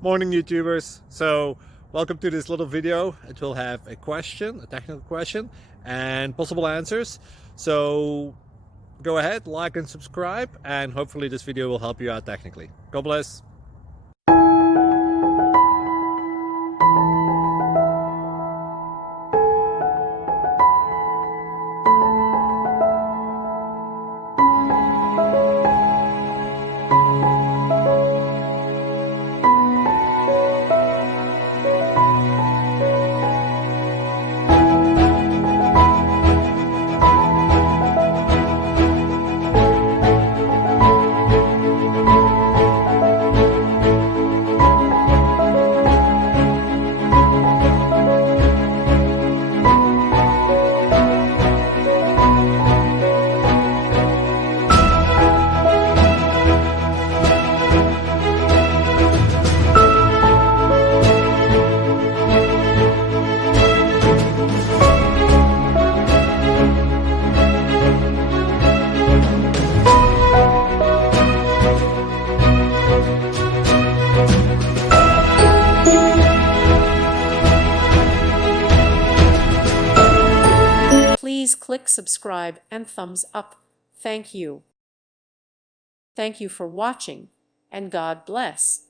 Morning, YouTubers. So welcome to this little video. It will have a question, a technical question, and possible answers. So go ahead, like and subscribe, and hopefully this video will help you out technically. God bless. Please click subscribe and thumbs up. Thank you. Thank you for watching, and God bless.